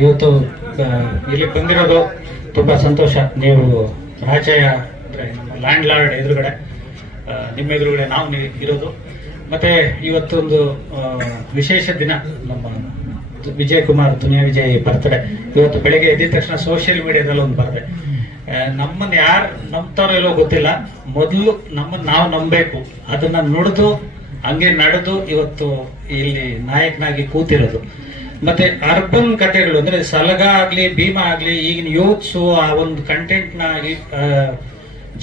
ಇವತ್ತು ಇಲ್ಲಿ ಬಂದಿರೋದು ತುಂಬಾ ಸಂತೋಷ. ನೀವು ರಾಜಯ, ಅಂದರೆ ನಮ್ಮ ಲ್ಯಾಂಡ್ ಲಾರ್ಡ್ ಎದುರುಗಡೆ ನಿಮ್ಮ ಎದುರುಗಡೆ ನಾವು ಇರೋದು. ಮತ್ತೆ ಇವತ್ತೊಂದು ವಿಶೇಷ ದಿನ ನಮ್ಮ ವಿಜಯ್ ಕುಮಾರ್ ದುನಿಯಾ ವಿಜಯ್ ಬರ್ತಡೆ. ಇವತ್ತು ಬೆಳಗ್ಗೆ ಎದ್ದ ತಕ್ಷಣ ಸೋಷಿಯಲ್ ಮೀಡಿಯಾದಲ್ಲಿ ಒಂದು ಬರದೆ ನಮ್ಮನ್ನ ಯಾರು ನಂಬ್ತಾರೋ ಇಲ್ಲೋ ಗೊತ್ತಿಲ್ಲ. ಮೊದಲು ನಮ್ಮನ್ನ ನಾವು ನಂಬಬೇಕು. ಅದನ್ನ ನುಡಿದು, ಹಂಗೆ ನಡೆದು ಇವತ್ತು ಇಲ್ಲಿ ನಾಯಕನಾಗಿ ಕೂತಿರೋದು. ಮತ್ತೆ ಅರ್ಬನ್ ಕಥೆಗಳು, ಅಂದ್ರೆ ಸಲಗ ಆಗ್ಲಿ, ಭೀಮಾ ಆಗ್ಲಿ, ಈಗಿನ ಯೂತ್ಸು ಆ ಒಂದು ಕಂಟೆಂಟ್ನ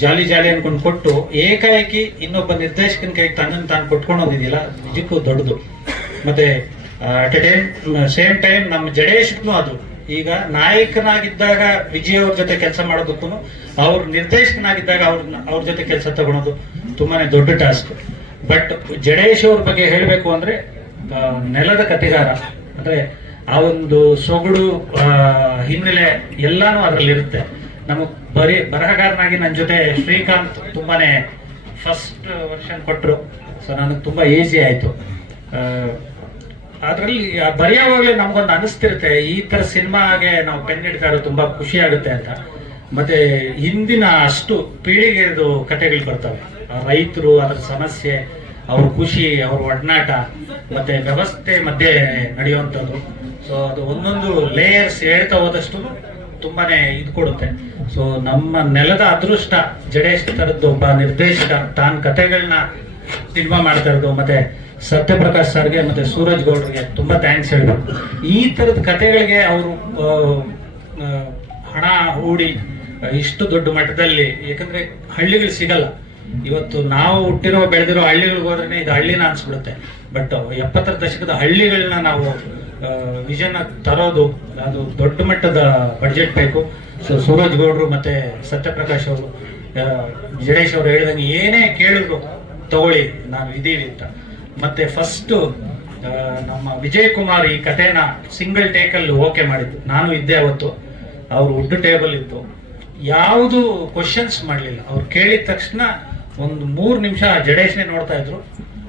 ಜಾಲಿ ಜಾಲಿ ಅನ್ಕೊಂಡು ಕೊಟ್ಟು ಏಕಾಏಕಿ ಇನ್ನೊಬ್ಬ ನಿರ್ದೇಶಕನ ಕೈ ತನ್ನನ್ನು ತಾನು ಕೊಟ್ಕೊಳೋದಿದೆಯಲ್ಲ ನಿಜಕ್ಕೂ ದೊಡ್ಡದು. ಮತ್ತೆ at a time same time ನಮ್ಮ ಜಡೇಶ್ನು ಅದು. ಈಗ ನಾಯಕನಾಗಿದ್ದಾಗ ವಿಜಯ್ ಅವ್ರ ಜೊತೆ ಕೆಲಸ ಮಾಡೋದಕ್ಕೂ ಅವ್ರ ನಿರ್ದೇಶಕನಾಗಿದ್ದಾಗ ಅವ್ರ ಅವ್ರ ಜೊತೆ ಕೆಲಸ ತಗೊಳೋದು ತುಂಬಾನೇ ದೊಡ್ಡ ಟಾಸ್ಕ್ ಬಟ್ ಜಡೇಶ್ ಅವ್ರ ಬಗ್ಗೆ ಹೇಳಬೇಕು ಅಂದ್ರೆ ನೆಲದ ಕಥೆಗಾರ. ಅಂದ್ರೆ ಆ ಒಂದು ಸೊಗಡು ಹಿನ್ನೆಲೆ ಎಲ್ಲಾನು ಅದರಲ್ಲಿರುತ್ತೆ. ನಮಗ್ ಬರೀ ಬರಹಗಾರನಾಗಿ ನನ್ನ ಜೊತೆ ಶ್ರೀಕಾಂತ್ ತುಂಬಾನೇ ಫಸ್ಟ್ ವರ್ಷನ್ ಕೊಟ್ಟರು ಸೊ ನನಗೆ ತುಂಬಾ ಈಸಿ ಆಯ್ತು. ಅದರಲ್ಲಿ ಬರೆಯೋವಾಗಲೇ ನಮ್ಗೊಂದು ಅನಿಸ್ತಿರುತ್ತೆ, ಈ ತರ ಸಿನಿಮಾಗೆ ನಾವು ಪೆನ್ ಇರೋದು ತುಂಬಾ ಖುಷಿ ಆಗುತ್ತೆ ಅಂತ. ಮತ್ತೆ ಹಿಂದಿನ ಅಷ್ಟು ಪೀಳಿಗೆದು ಕಥೆಗಳು ಬರ್ತವೆ. ರೈತರು, ಅದರ ಸಮಸ್ಯೆ ಅವ್ರ ಖುಷಿ, ಅವ್ರ ಒಡನಾಟ, ಮತ್ತೆ ವ್ಯವಸ್ಥೆ ಮಧ್ಯೆ ನಡೆಯುವಂಥದ್ದು. ಸೊ ಅದು ಒಂದೊಂದು ಲೇಯರ್ಸ್ ಹೇಳ್ತಾ ಹೋದಷ್ಟು ತುಂಬಾನೇ ಇದು ಕೊಡುತ್ತೆ. ಸೊ ನಮ್ಮ ನೆಲದ ಅದೃಷ್ಟ, ಜಡೇಶ್ ತರದ್ದು ಒಬ್ಬ ನಿರ್ದೇಶಕ. ತಾನ್ ಕಥೆಗಳನ್ನ ಸಿನಿಮಾ ಮಾಡ್ತಾ ಇರೋದು, ಮತ್ತೆ ಸತ್ಯಪ್ರಕಾಶ್ ಸರ್ಗೆ, ಮತ್ತೆ ಸೂರಜ್ ಗೌಡ್ರಿಗೆ ತುಂಬಾ ಥ್ಯಾಂಕ್ಸ್ ಹೇಳಿದ್ರು ಈ ತರದ ಕಥೆಗಳಿಗೆ ಅವರು ಹಣ ಹೂಡಿ, ಇಷ್ಟು ದೊಡ್ಡ ಮಟ್ಟದಲ್ಲಿ, ಯಾಕಂದ್ರೆ ಹಳ್ಳಿಗಳು ಸಿಗಲ್ಲ. ಇವತ್ತು ನಾವು ಹುಟ್ಟಿರೋ ಬೆಳೆದಿರೋ ಹಳ್ಳಿಗಳಿಗೆ ಹೋದ್ರೆ ಇದು ಹಳ್ಳಿನ ಅನ್ಸ್ಬಿಡುತ್ತೆ. ಬಟ್ ಎಪ್ಪತ್ತರ ದಶಕದ ಹಳ್ಳಿಗಳನ್ನ ನಾವು ವಿಷನ್ ತರೋದು, ಅದು ದೊಡ್ಡ ಮಟ್ಟದ ಬಡ್ಜೆಟ್ ಬೇಕು. ಸೊ ಸೂರಜ್ ಗೌಡ್ರು ಮತ್ತೆ ಸತ್ಯಪ್ರಕಾಶ್ ಅವರು ಜಡೇಶ್ ಅವರು ಹೇಳಿದಂಗೆ ಏನೇ ಕೇಳಿದ್ರು ತಗೊಳ್ಳಿ ನಾವು ಇದ್ದೀವಿ ಅಂತ. ಮತ್ತೆ ಫಸ್ಟ್ ನಮ್ಮ ವಿಜಯ್ ಕುಮಾರ್ ಈ ಕಥೆನ ಸಿಂಗಲ್ ಟೇಕಲ್ಲಿ ಓಕೆ ಮಾಡಿದ್ದು. ನಾನು ಇದ್ದೆ ಅವತ್ತು. ಅವ್ರು ವುಡ್ ಟೇಬಲ್ ಇತ್ತು. ಯಾವುದು ಕ್ವಶನ್ಸ್ ಮಾಡಲಿಲ್ಲ. ಅವ್ರು ಕೇಳಿದ ತಕ್ಷಣ ಒಂದು ಮೂರು ನಿಮಿಷ ಜಡೇಶ್ನೇ ನೋಡ್ತಾ ಇದ್ರು.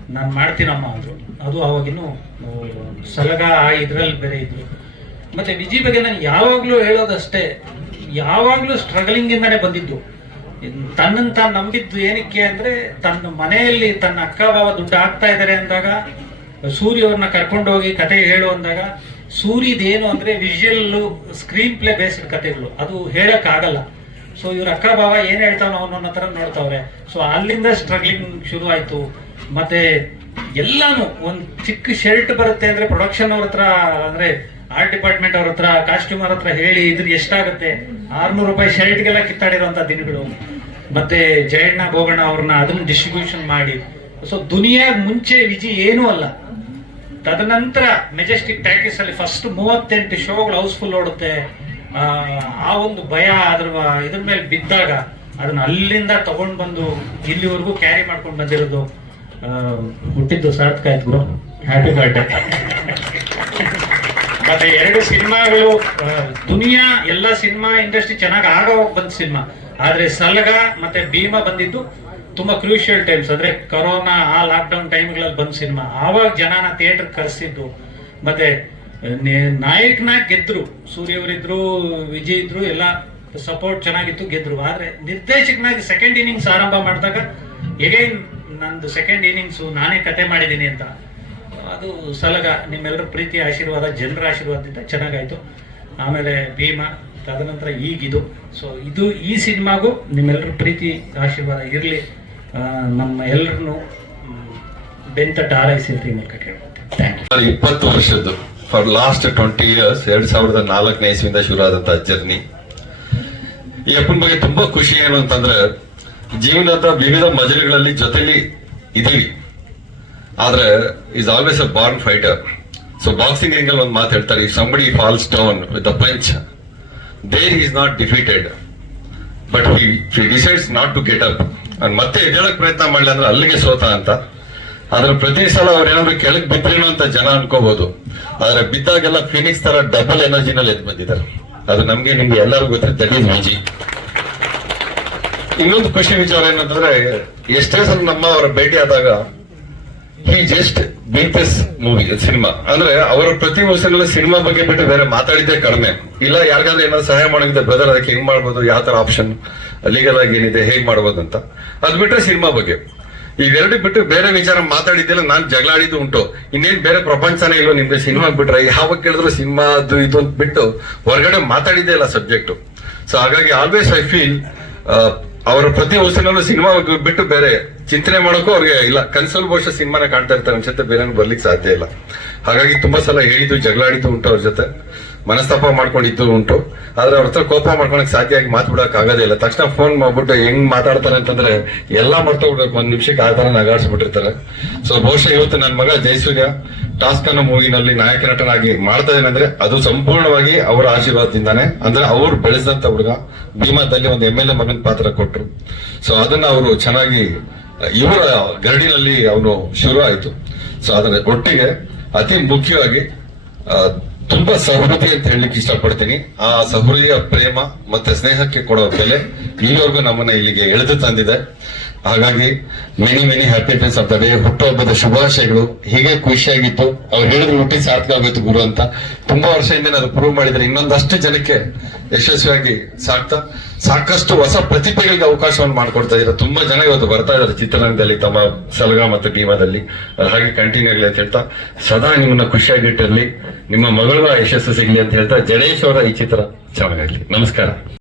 ನಾನು ಮಾಡ್ತೀನಮ್ಮ ಅಂದರು. ಅದು ಅವಾಗಿನ್ನು ಸಲಗ ಆ ಇದರಲ್ಲಿ ಬೇರೆ ಇದ್ರು. ಮತ್ತೆ ವಿಜಿ ಬಗ್ಗೆ ನಾನು ಯಾವಾಗಲೂ ಹೇಳೋದಷ್ಟೇ, ಯಾವಾಗಲೂ ಸ್ಟ್ರಗಲಿಂಗ್ ಇಂದಾನೆ ಬಂದಿದ್ದು. ತನ್ನನ್ನು ತಾನು ನಂಬಿದ್ದು ಏನಕ್ಕೆ ಅಂದ್ರೆ, ತನ್ನ ಮನೆಯಲ್ಲಿ ತನ್ನ ಅಕ್ಕ ಬಾವ ದುಡ್ಡು ಆಗ್ತಾ ಇದ್ದಾರೆ ಅಂದಾಗ, ಸೂರ್ಯವ್ರನ್ನ ಕರ್ಕೊಂಡೋಗಿ ಕತೆ ಹೇಳು ಅಂದಾಗ ಸೂರ್ಯದೇನು ಅಂದ್ರೆ ವಿಜುವಲ್ ಸ್ಕ್ರೀನ್ ಪ್ಲೇ ಬೇಸ್ಡ್ ಕತೆಗಳು. ಅದು ಹೇಳೋಕ್ಕಾಗಲ್ಲ. ಸೊ ಇವ್ರ ಅಕ್ಕ ಭಾವ ಏನ್ ಹೇಳ್ತಾನೋ ಅವನ ಹತ್ರ ನೋಡ್ತಾವ್ರೆ. ಸೊ ಅಲ್ಲಿಂದ ಸ್ಟ್ರಗ್ಲಿಂಗ್ ಶುರು ಆಯ್ತು ಮತ್ತೆ ಎಲ್ಲಾನು ಒಂದು ಚಿಕ್ಕ ಶರ್ಟ್ ಬರುತ್ತೆ ಅಂದ್ರೆ ಪ್ರೊಡಕ್ಷನ್ ಅವ್ರ ಹತ್ರ, ಅಂದ್ರೆ ಆರ್ಟ್ ಡಿಪಾರ್ಟ್ಮೆಂಟ್ ಅವ್ರ ಹತ್ರ ಕಾಸ್ಟ್ಯೂಮರ್ ಹತ್ರ ಹೇಳಿ ಇದ್ರ ಎಷ್ಟಾಗುತ್ತೆ? ಆರ್ನೂರು ರೂಪಾಯಿ ಶರ್ಟ್ಗೆಲ್ಲ ಕಿತ್ತಾಡಿರುವಂತ ದಿನಗಳು. ಮತ್ತೆ ಜಯಣ್ಣ ಬೋಗಣ್ಣ ಅವ್ರನ್ನ ಅದನ್ನ ಡಿಸ್ಟ್ರಿಬ್ಯೂಷನ್ ಮಾಡಿ. ಸೊ ದುನಿಯಾಗ ಮುಂಚೆ ವಿಜಿ ಏನೂ ಅಲ್ಲ. ತದನಂತರ ಮೆಜೆಸ್ಟಿಕ್ ಟ್ಯಾಕಿಸ್ ಅಲ್ಲಿ ಫಸ್ಟ್ ಮೂವತ್ತೆಂಟು ಶೋಗಳು ಹೌಸ್ಫುಲ್ ಓಡುತ್ತೆ. ಆ, ಒಂದು ಭಯ ಅದ್ರ ಇದ್ರ ಮೇಲೆ ಬಿದ್ದಾಗ ಅದನ್ನ ಅಲ್ಲಿಂದ ತಗೊಂಡ್ ಬಂದು ಇಲ್ಲಿವರೆಗೂ ಕ್ಯಾರಿ ಮಾಡ್ಕೊಂಡು ಬಂದಿರೋದು ಹುಟ್ಟಿದ್ದು ಸಾರ್ಥಕ ಆಯ್ತು ಗುರು. ಹ್ಯಾಪಿ ಬರ್ಡೇ ಮತ್ತೆ ಎರಡು ಸಿನಿಮಾಗಳು ದುನಿಯಾ ಎಲ್ಲ ಸಿನಿಮಾ ಇಂಡಸ್ಟ್ರಿ ಚೆನ್ನಾಗಿ ಆಗೋ ಬಂದ ಸಿನಿಮಾ. ಆದ್ರೆ ಸಲಗ ಮತ್ತೆ ಭೀಮ ಬಂದಿದ್ದು ತುಂಬಾ ಕ್ರೂಷಿಯಲ್ ಟೈಮ್ಸ್ ಅಂದ್ರೆ ಕರೋನಾ ಆ ಲಾಕ್ಡೌನ್ ಟೈಮ್ಗಳಲ್ಲಿ ಬಂದ ಸಿನಿಮಾ. ಆವಾಗ ಜನನ ಥಿಯೇಟರ್ ಕರೆಸಿದ್ದು. ಮತ್ತೆ ನೆ- ನಾಯಕನಾಗಿ ಗೆದ್ರು. ಸೂರ್ಯವರಿದ್ರು, ವಿಜಯ್ ಇದ್ರು, ಎಲ್ಲ ಸಪೋರ್ಟ್ ಚೆನ್ನಾಗಿತ್ತು, ಗೆದ್ರು. ಆದ್ರೆ ನಿರ್ದೇಶಕನಾಗಿ ಸೆಕೆಂಡ್ ಇನ್ನಿಂಗ್ಸ್ ಆರಂಭ ಮಾಡಿದಾಗ ಎಗೈನ್ ನಂದು ಸೆಕೆಂಡ್ ಇನ್ನಿಂಗ್ಸು ನಾನೇ ಕತೆ ಮಾಡಿದ್ದೀನಿ ಅಂತ. ಅದು ಸಲಗ ನಿಮ್ಮೆಲ್ಲರ ಪ್ರೀತಿ, ಆಶೀರ್ವಾದ, ಜನರ ಆಶೀರ್ವಾದದಿಂದ ಚೆನ್ನಾಗಾಯಿತು. ಆಮೇಲೆ ಭೀಮ, ತದನಂತರ ಈಗಿದು. ಸೊ ಇದು ಈ ಸಿನಿಮಾಗೂ ನಿಮ್ಮೆಲ್ಲರ ಪ್ರೀತಿ, ಆಶೀರ್ವಾದ ಇರಲಿ. ನಮ್ಮ ಎಲ್ಲರನ್ನು ಬೆಂತಟ್ಟ ಆರೈಸಿ ಅಂತ ಈ ಮೂಲಕ ಕೇಳ್ಕೊತೀನಿ ಥ್ಯಾಂಕ್ ಯು ಇಪ್ಪತ್ತು ವರ್ಷದ್ದು. ಫಾರ್ ಲಾಸ್ಟ್ ಟ್ವೆಂಟಿ ಇಯರ್ಸ್ ಎರಡ್ ಸಾವಿರದ ನಾಲ್ಕನೇ ಇಸ್ವಿಯಿಂದ ಶುರು ಆದಂತಹ ಜರ್ನಿ ಈ ಅಪ್ಪನ ಬಗ್ಗೆ ತುಂಬಾ ಖುಷಿ ಏನು ಅಂತಂದ್ರೆ, ಜೀವನದ ವಿವಿಧ ಮಜಲುಗಳಲ್ಲಿ ಜೊತೆಲಿ ಇದೀವಿ. ಆದ್ರೆ is always a born fighter so boxing ಅಲ್ಲಿ ಒಂದು ಮಾತು ಹೇಳ್ತಾರೆ somebody falls down with the punch there is not defeated but he decides not to get up ಮತ್ತೆ ಎದ್ದೇಳಕ್ ಪ್ರಯತ್ನ ಮಾಡಲಿ ಅಂದ್ರೆ ಅಲ್ಲಿಗೆ ಸೋತ ಅಂತ. ಆದ್ರೆ ಪ್ರತಿ ಸಲ ಅವ್ರು ಏನಾದ್ರು ಕೆಳಗ್ ಬಿದ್ರೇನು ಅಂತ ಜನ ಅನ್ಕೋಬಹುದು ಆದ್ರೆ ಬಿದ್ದಾಗೆಲ್ಲ ಫಿನಿಕ್ಸ್ ತರ ಡಬಲ್ ಎನರ್ಜಿನಲ್ಲಿ ಎದ್ದು ಬಂದಿದ್ದಾರೆ. ಅದು ನಮ್ಗೆ, ನಿಮ್ಗೆ ಎಲ್ಲರಿಗೂ ಗೊತ್ತಿದೆ ದಟ್ ವಿಜಿ ಇನ್ನೊಂದು ಖುಷಿ ವಿಚಾರ ಏನಂತಂದ್ರೆ, ಎಷ್ಟೇ ಸಲ ನಮ್ಮ ಅವರ ಭೇಟಿ ಆದಾಗ he just this movie cinema ಅಂದ್ರೆ ಅವರ ಪ್ರತಿ ವರ್ಷಗಳ ಸಿನಿಮಾ ಬಗ್ಗೆ ಬಿಟ್ಟು ಬೇರೆ ಮಾತಾಡಿದ್ದೇ ಕಡಿಮೆ. ಇಲ್ಲ, ಯಾರಿಗಾದ್ರೂ ಏನಾದ್ರು ಸಹಾಯ ಮಾಡೋದಿದೆ ಬ್ರದರ್ ಅದಕ್ಕೆ ಹೆಂಗ್ ಮಾಡ್ಬೋದು, ಯಾವ ತರ ಆಪ್ಷನ್ ಲೀಗಲ್ ಆಗಿ ಏನಿದೆ, ಹೇಗ್ ಮಾಡ್ಬೋದು ಅಂತ. ಅದ್ ಬಿಟ್ರೆ ಸಿನಿಮಾ ಬಗ್ಗೆ. ಇವೆರಡು ಬಿಟ್ಟು ಬೇರೆ ವಿಚಾರ ಮಾತಾಡಿದ್ದೆಲ್ಲ ನಾನ್ ಜಗಳ ಆಡಿದ್ದು ಉಂಟು. ಇನ್ನೇನ್ ಬೇರೆ ಪ್ರಪಂಚನೇ ಇಲ್ಲ ನಿಮ್ಗೆ ಸಿನಿಮಾ ಬಿಟ್ರೆ? ಯಾವಾಗ ಕೇಳಿದ್ರು ಸಿನಿಮಾ ಅದು ಇದು ಅಂತ ಬಿಟ್ಟು ಹೊರಗಡೆ ಮಾತಾಡಿದ್ದೆ ಇಲ್ಲ ಸಬ್ಜೆಕ್ಟ್ ಸೊ ಹಾಗಾಗಿ ಆಲ್ವೇಸ್ ಐ ಫೀಲ್ ಅವರ ಪ್ರತಿ ವರ್ಷನಲ್ಲೂ ಸಿನಿಮಾ ಬಿಟ್ಟು ಬೇರೆ ಚಿಂತನೆ ಮಾಡೋಕ್ಕೂ ಅವ್ರಿಗೆ ಇಲ್ಲ. ಕನ್ಸಲ್ ಬಹುಶಃ ಸಿನಿಮಾನ ಕಾಣ್ತಾ ಇರ್ತಾರೆ ಅನ್ಸುತ್ತೆ ಬೇರೆ ಬರ್ಲಿಕ್ಕೆ ಸಾಧ್ಯ ಇಲ್ಲ. ಹಾಗಾಗಿ ತುಂಬಾ ಸಲ ಹೇಳಿದ್ದು, ಜಗಳಾಡಿದ್ದು ಉಂಟು ಅವ್ರ ಜೊತೆ. ಮನಸ್ತಾಪ ಮಾಡ್ಕೊಂಡಿದ್ದು ಉಂಟು. ಆದ್ರೆ ಅವ್ರ ಹತ್ರ ಕೋಪ ಮಾಡ್ಕೊಳಕ್ ಸಾಧ್ಯ ಆಗಿ ಮಾತಾಡಕ್ ಆಗೋದೇ ಇಲ್ಲ. ತಕ್ಷಣ ಫೋನ್ ಮಾಡ್ಬಿಟ್ಟು ಹೆಂಗ್ ಮಾತಾಡ್ತಾರೆ ಅಂತಂದ್ರೆ ಎಲ್ಲಾ ಮರ್ತೋಗ್ಬಿಡ್ಬೇಕು ಒಂದ್ ನಿಮಿಷಕ್ಕೆ ಆ ತರ ನಗಾಡ್ಸ್ಬಿಟ್ಟಿರ್ತಾರೆ. ಸೊ ಬಹುಶಃ ಇವತ್ತು ನನ್ನ ಮಗ ಜಯಸೂರ್ಯ ಟಾಸ್ಕ್ ಅನ್ನೋ ಮೂವಿನಲ್ಲಿ ನಾಯಕ ನಟನಾಗಿ ಮಾಡ್ತಾ ಏನಂದ್ರೆ ಅದು ಸಂಪೂರ್ಣವಾಗಿ ಅವರ ಆಶೀರ್ವಾದದಿಂದಾನೆ. ಅಂದ್ರೆ ಅವ್ರು ಬೆಳೆಸಿದಂತ ಹುಡುಗ ಭೀಮಾದಲ್ಲಿ ಒಂದು ಎಂ ಎಲ್ ಎ ಮಗನ ಪಾತ್ರ ಕೊಟ್ರು. ಸೊ ಅದನ್ನ ಅವರು ಚೆನ್ನಾಗಿ, ಇವರ ಗರಡಿನಲ್ಲಿ ಅವನು ಶುರು ಆಯ್ತು. ಸೊ ಅದರ ಒಟ್ಟಿಗೆ ಅತಿ ಮುಖ್ಯವಾಗಿ ತುಂಬಾ ಸಹೃದಯ ಅಂತ ಹೇಳಲಿಕ್ಕೆ ಇಷ್ಟಪಡ್ತೀನಿ. ಆ ಸಹೃದಯ ಪ್ರೇಮ ಮತ್ತೆ ಸ್ನೇಹಕ್ಕೆ ಕೊಡೋ ಬೆಲೆ ಇಲ್ಲಿವರೆಗೂ ನಮ್ಮನ್ನ ಇಲ್ಲಿಗೆ ಎಳೆದು ತಂದಿದೆ. ಹಾಗಾಗಿ many many happy returns of the day ಹುಟ್ಟುಹಬ್ಬದ ಶುಭಾಶಯಗಳು. ಹೀಗೆ ಖುಷಿಯಾಗಿತ್ತು ಅವ್ರು ಹೇಳಿದ್ರು ಹುಟ್ಟಿ ಸಾರ್ಥಕ ಆಗೋಯ್ತು ಗುರು ಅಂತ. ತುಂಬಾ ವರ್ಷದಿಂದ ಅದು ಪ್ರೂವ್ ಮಾಡಿದ್ರೆ ಇನ್ನೊಂದಷ್ಟು ಜನಕ್ಕೆ ಯಶಸ್ವಿಯಾಗಿ ಸಾಕ್ತಾ, ಸಾಕಷ್ಟು ಹೊಸ ಪ್ರತಿಭೆಗಳಿಗೆ ಅವಕಾಶವನ್ನು ಮಾಡ್ಕೊಡ್ತಾ ಇದ್ದಾರೆ. ತುಂಬಾ ಜನ ಇವತ್ತು ಬರ್ತಾ ಇದ್ದಾರೆ ಚಿತ್ರರಂಗದಲ್ಲಿ, ತಮ್ಮ ಸಲಗ ಮತ್ತು ಭೀಮಾದಲ್ಲಿ ಹಾಗೆ ಕಂಟಿನ್ಯೂ ಆಗಲಿ ಅಂತ ಹೇಳ್ತಾ, ಸದಾ ನಿಮ್ಮನ್ನ ಖುಷಿಯಾಗಿಟ್ಟಿರಲಿ ನಿಮ್ಮ ಮಗಳ ಯಶಸ್ಸು ಸಿಗಲಿ ಅಂತ ಹೇಳ್ತಾ, ಜಡೇಶ್ ಅವರ ಈ ಚಿತ್ರ ಚೆನ್ನಾಗಾಗ್ಲಿ. ನಮಸ್ಕಾರ.